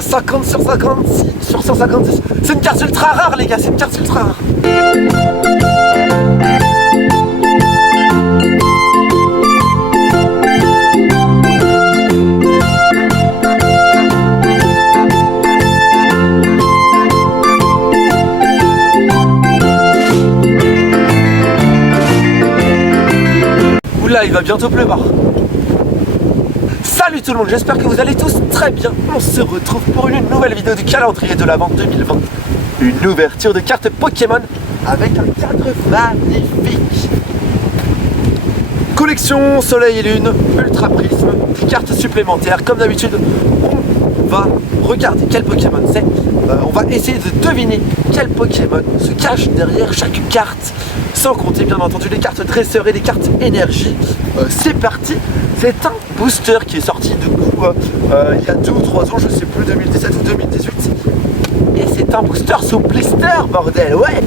150 sur 56 sur 156. C'est une carte ultra rare les gars, c'est une carte ultra rare. Oula, il va bientôt pleuvoir. Salut tout le monde, j'espère que vous allez tous très bien. On se retrouve pour une nouvelle vidéo du calendrier de l'Avent 2020. Une ouverture de cartes Pokémon avec un cadre magnifique. Collection Soleil et Lune, Ultra Prisme, des cartes supplémentaires. Comme d'habitude, on va regarder quel Pokémon c'est. On va essayer de deviner quel Pokémon se cache derrière chaque carte. Sans compter bien entendu les cartes dresseurs et les cartes énergie. C'est parti. C'est un booster qui est sorti du coup il y a 2 ou 3 ans, je sais plus, 2017 ou 2018. Et c'est un booster sous blister, bordel, ouais.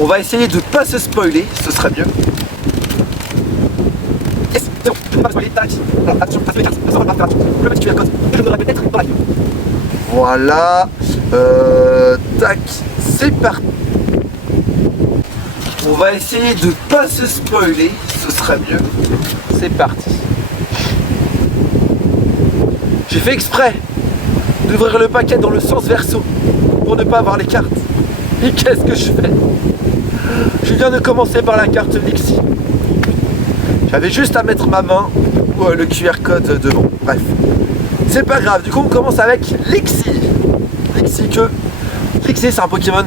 On va essayer de pas se spoiler, ce serait mieux. Yes, c'est bon, on va pas spoiler, tac. Alors attention, passe les cartes, ne sort pas le petit QR code, et je devrais peut-être dans la vidéo. Voilà, tac, c'est parti. On va essayer de pas se spoiler, ce serait mieux. C'est parti. J'ai fait exprès d'ouvrir le paquet dans le sens verso pour ne pas avoir les cartes. Et qu'est-ce que je fais? Je viens de commencer par la carte Lixie. J'avais juste à mettre ma main ou le QR code devant. Bref, c'est pas grave. Du coup, on commence avec Lixie. Lixie, c'est un Pokémon.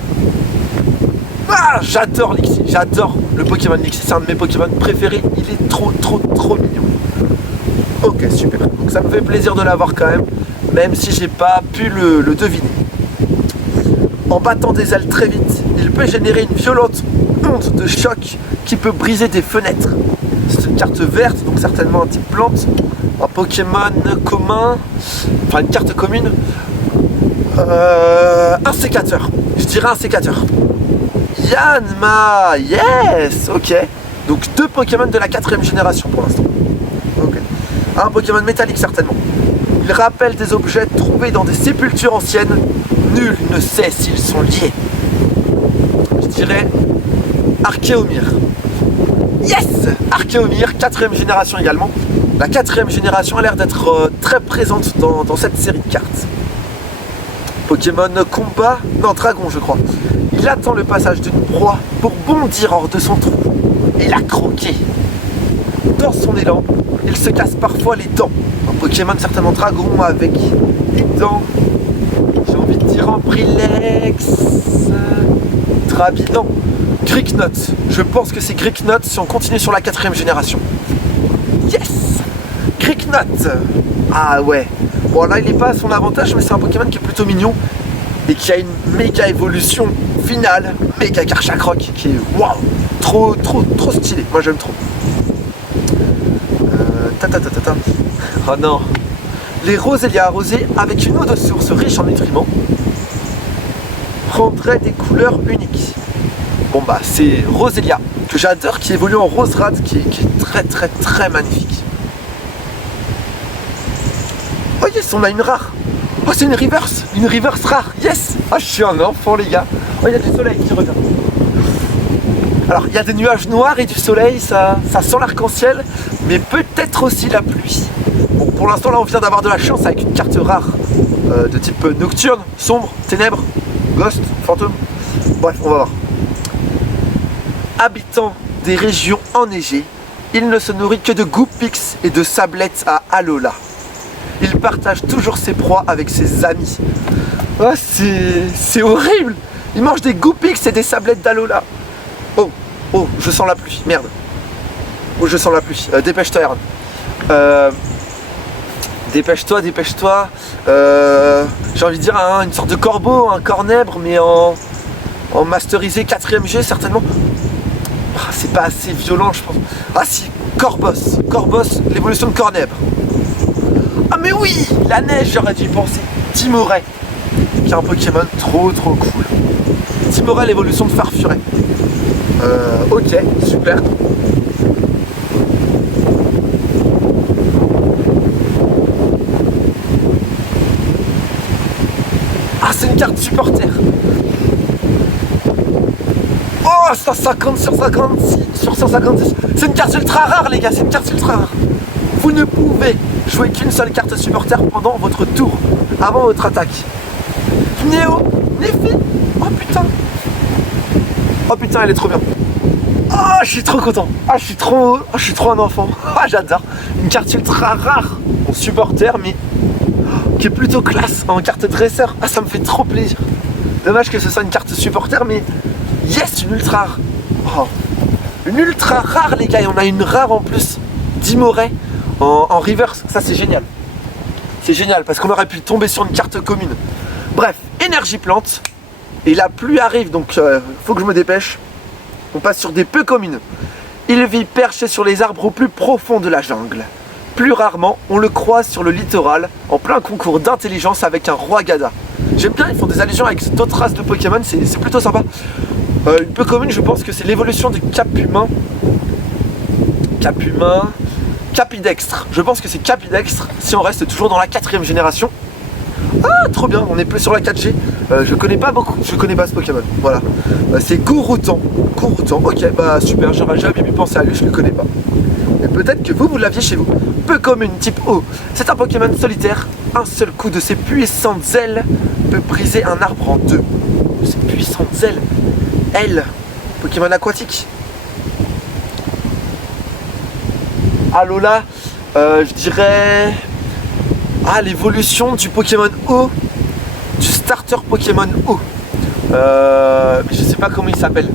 Ah, j'adore Lixie. J'adore le Pokémon Lixie. C'est un de mes Pokémon préférés. Il est trop mignon. Ok, super. Donc ça me fait plaisir de l'avoir quand même si j'ai pas pu le deviner. En battant des ailes très vite, il peut générer une violente onde de choc qui peut briser des fenêtres. C'est une carte verte, donc certainement un type plante. Un Pokémon commun, enfin une carte commune. Un sécateur. Je dirais un sécateur. Yanma, yes, ok. Donc 2 Pokémon de la 4ème génération pour l'instant. Ok. Un Pokémon métallique certainement. Il rappelle des objets trouvés dans des sépultures anciennes. Nul ne sait s'ils sont liés. Je dirais Archéomir. Yes, Archéomir, 4ème génération également. La 4ème génération a l'air d'être très présente dans cette série de cartes. Pokémon combat, non dragon je crois. Il attend le passage d'une proie pour bondir hors de son trou et la croquer. Dans son élan, il se casse parfois les dents. Un Pokémon certainement dragon avec des dents. J'ai envie de dire en Brilex. Non, Greeknot. Je pense que c'est Greeknot si on continue sur la 4ème génération. Yes, Greeknot. Ah ouais. Bon là il n'est pas à son avantage mais c'est un Pokémon qui est plutôt mignon et qui a une méga évolution finale, méga Garchakroc qui est waouh, trop stylé. Moi j'aime trop. Oh non. Les Rosélia arrosés avec une eau de source riche en nutriments rendraient des couleurs uniques. Bon bah c'est Rosélia que j'adore, qui évolue en Roserade, qui est très magnifique. Oh yes, on a une rare. Oh c'est une reverse rare, yes. Oh je suis un enfant les gars. Oh il y a du soleil qui regarde. Alors il y a des nuages noirs et du soleil, ça sent l'arc-en-ciel, mais peut-être aussi la pluie. Bon pour l'instant là on vient d'avoir de la chance avec une carte rare de type nocturne, sombre, ténèbres, ghost, fantôme. Bref on va voir. Habitant des régions enneigées, il ne se nourrit que de Goupix et de sablettes à Alola. Il partage toujours ses proies avec ses amis. Oh, c'est horrible. Il mange des Goupix et des sablettes d'Alola. Oh, je sens la pluie, merde. Oh, je sens la pluie. Dépêche-toi, Aaron. Dépêche-toi. J'ai envie de dire une sorte de corbeau, un cornèbre, mais en masterisé 4ème G, certainement. Ah, c'est pas assez violent, je pense. Ah si, Corboss, l'évolution de cornèbre. Ah mais oui, la neige, j'aurais dû y penser. Timoray, qui est un Pokémon trop cool. Timoret, l'évolution de Farfuret. Ok, super. Ah, c'est une carte supporter. Oh, 150 sur 56 sur 156. C'est une carte ultra rare, les gars, c'est une carte ultra rare. Vous ne pouvez jouer qu'une seule carte supporter pendant votre tour, avant votre attaque. Néo, Néfi. Oh putain. Oh putain, elle est trop bien. Oh, je suis trop content. Ah, je suis trop un enfant. Ah, j'adore. Une carte ultra rare en supporter, mais qui est plutôt classe en carte dresseur. Ah, ça me fait trop plaisir. Dommage que ce soit une carte supporter, mais yes, une ultra rare. Oh. Une ultra rare, les gars, et on a une rare en plus. Timoret en reverse, ça c'est génial. C'est génial parce qu'on aurait pu tomber sur une carte commune. Bref, énergie plante. Et la pluie arrive, donc faut que je me dépêche. On passe sur des peu communes. Il vit perché sur les arbres au plus profond de la jungle. Plus rarement, on le croise sur le littoral, en plein concours d'intelligence avec un roi Gada. J'aime bien, ils font des allusions avec d'autres races de Pokémon, c'est plutôt sympa. Une peu commune, je pense que c'est l'évolution du Capumain. Capidextre. Je pense que c'est Capidextre, si on reste toujours dans la 4ème génération. Ah, trop bien, on est plus sur la 4G. Je connais pas beaucoup, je connais pas ce Pokémon. Voilà. C'est Gouroutan. Ok, bah super, j'aurais jamais pu penser à lui, je le connais pas. Mais peut-être que vous l'aviez chez vous. Peu commune, type O. C'est un Pokémon solitaire. Un seul coup de ses puissantes ailes peut briser un arbre en deux. De ses puissantes ailes. Ailes. Pokémon aquatique. Alola, je dirais... Ah, l'évolution du Pokémon O. Du starter Pokémon O. Mais je sais pas comment il s'appelle.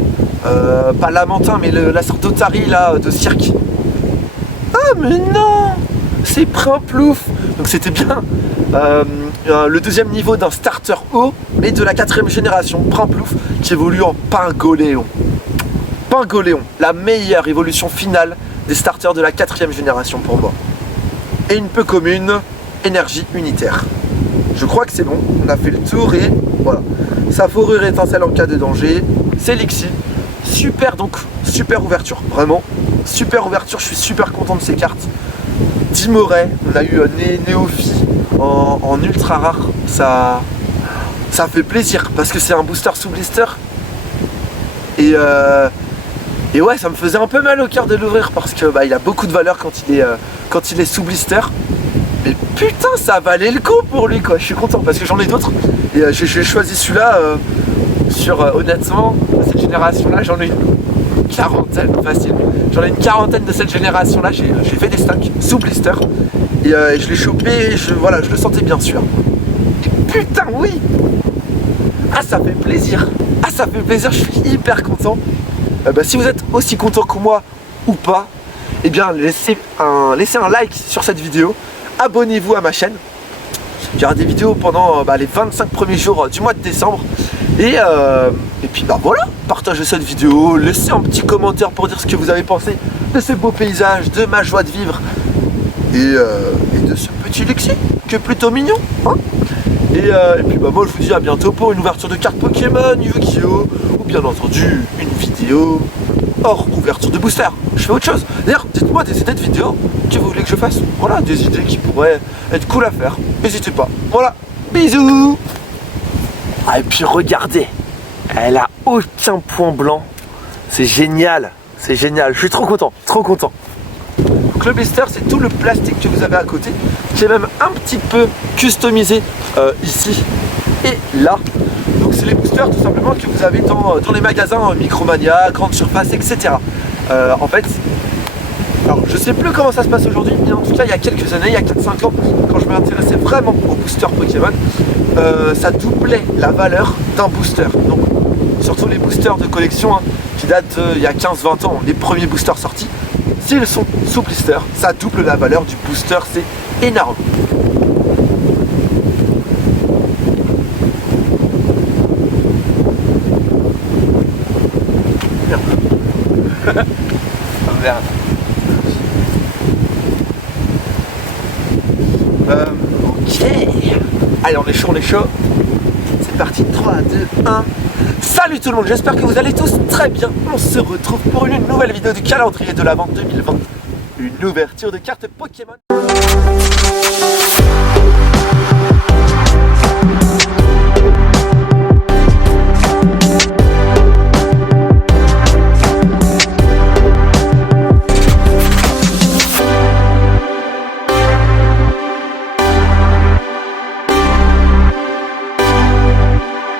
Pas Lamentin, mais la sorte d'Otari là, de cirque. Ah, mais non! C'est Primplouf. Donc c'était bien le deuxième niveau d'un starter O, mais de la 4ème génération, Primplouf, qui évolue en Pingoléon. Pingoléon, la meilleure évolution finale des starters de la 4ème génération pour moi. Et une peu commune, énergie unitaire. Je crois que c'est bon, on a fait le tour et voilà. Sa fourrure étincelle en cas de danger, c'est Lixi. Super, donc super ouverture, vraiment super ouverture, je suis super content de ces cartes. Timoret, on a eu Néophi en ultra rare, ça fait plaisir parce que c'est un booster sous blister. Et ouais, ça me faisait un peu mal au cœur de l'ouvrir parce que il a beaucoup de valeur quand il est sous blister. Mais putain, ça valait le coup pour lui quoi, je suis content parce que j'en ai d'autres. Et j'ai choisi celui-là honnêtement, cette génération-là, j'en ai une quarantaine, facile. J'en ai une quarantaine de cette génération-là, j'ai fait des stocks sous blister. Et je l'ai chopé, et je le sentais bien sûr. Et putain, oui! Ah, ça fait plaisir! Ah, ça fait plaisir, je suis hyper content. Si vous êtes aussi content que moi ou pas, eh bien laissez un like sur cette vidéo, abonnez-vous à ma chaîne. Il y aura des vidéos pendant les 25 premiers jours du mois de décembre. Et puis voilà, partagez cette vidéo, laissez un petit commentaire pour dire ce que vous avez pensé de ce beau paysage, de ma joie de vivre et de ce petit Lixi qui est plutôt mignon, hein. Et puis moi je vous dis à bientôt pour une ouverture de cartes Pokémon, Yu-Gi-Oh! Ou bien entendu une vidéo hors ouverture de booster. Je fais autre chose. D'ailleurs, dites-moi des idées de vidéos que vous voulez que je fasse. Voilà, des idées qui pourraient être cool à faire. N'hésitez pas. Voilà, bisous. Ah, et puis regardez, elle a aucun point blanc. C'est génial, c'est génial. Je suis trop content, trop content. Donc le blister, c'est tout le plastique que vous avez à côté, qui est même un petit peu customisé ici et là. Donc c'est les boosters tout simplement que vous avez dans les magasins Micromania, Grande Surface, etc. En fait, alors je sais plus comment ça se passe aujourd'hui, mais en tout cas il y a quelques années, il y a 4-5 ans, quand je m'intéressais vraiment aux boosters Pokémon, ça doublait la valeur d'un booster. Donc surtout les boosters de collection qui datent il y a 15-20 ans, les premiers boosters sortis, s'ils sont sous blister, ça double la valeur du booster, c'est énorme. Merde. Oh merde. Ok. Allez, on est chaud, on est chaud. C'est parti, 3, 2, 1. Salut tout le monde, j'espère que vous allez tous très bien. On se retrouve pour une nouvelle vidéo du calendrier de l'Avent 2020. Une ouverture de cartes Pokémon.